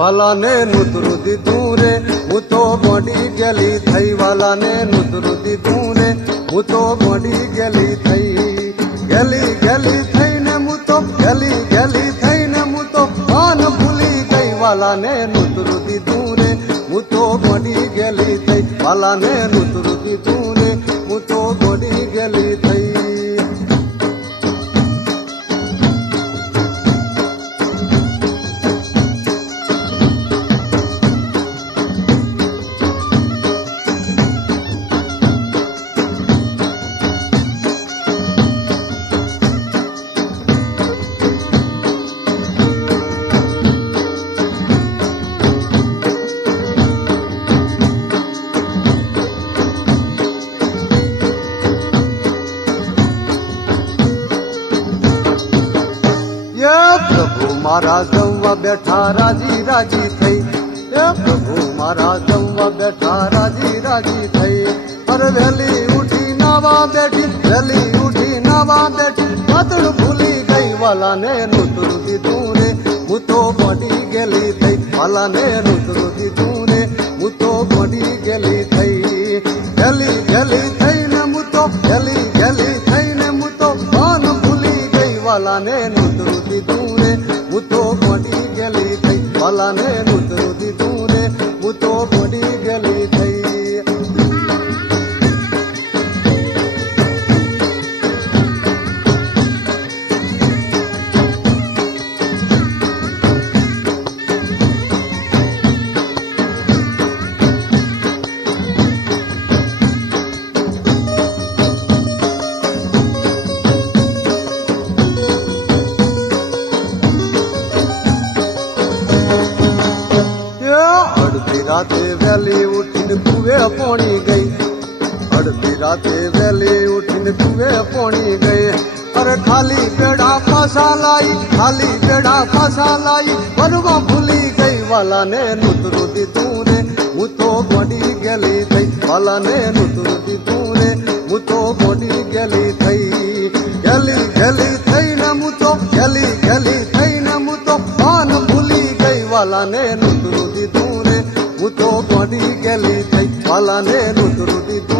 वाला ने नुतरू दीधू रे हूँ तो गोडी गेली थई वाला ने नुतरू दीधू रे हूँ तो गोडी गेली थई गेली गेली थई ने मु तो गेली गेली थई ने मु तो पान भूली गई वाला ने नुतरू दीधू रे हूँ तो गोडी गेली थई वाला ने नुतरू दीधू रे हूँ तो गोडी गेली थई। प्रभु मारा जमवा बैठा राजी राजी थई प्रभु मारा जमवा बैठा राजी राजी थई पर वेली उठी नावा बैठी वेली उठी नावा बैठी बदल भूली गई वाला ने नुतरू दीधू रे हूँ तो गोडी गेली थई वाला ने नुतरू दीधू रे हूँ तो गोडी गेली थई गेली गेली थई ने मु तो गेली गेली थई ने मु तो पान भूली गई वाला ने नुतरू दीधू रे हूँ तो गोडी गेली थई वाला ने नुतरू दीधू रे हूँ तो गोडी गेली थई। राते वेली उठिन कुए पोणी गई अड़ती राते वेली उठिन कुए पोणी गई अरे खाली पेड़ा फसा लाई खाली पेड़ा फसा लाई बनवा भूली गई वाला ने नुतरू दीधू रे हूँ तो गोडी गेली थई वाला ने नुतरू दीधू रे हूँ तो गोडी गेली थई गेली गेली थई न मु तो गेली गेली थई न मु तो पान भूली गई वाला ने नुतरू दीधू रे हूँ तो गोडी गेली थई वाला ने नुतरू दीधू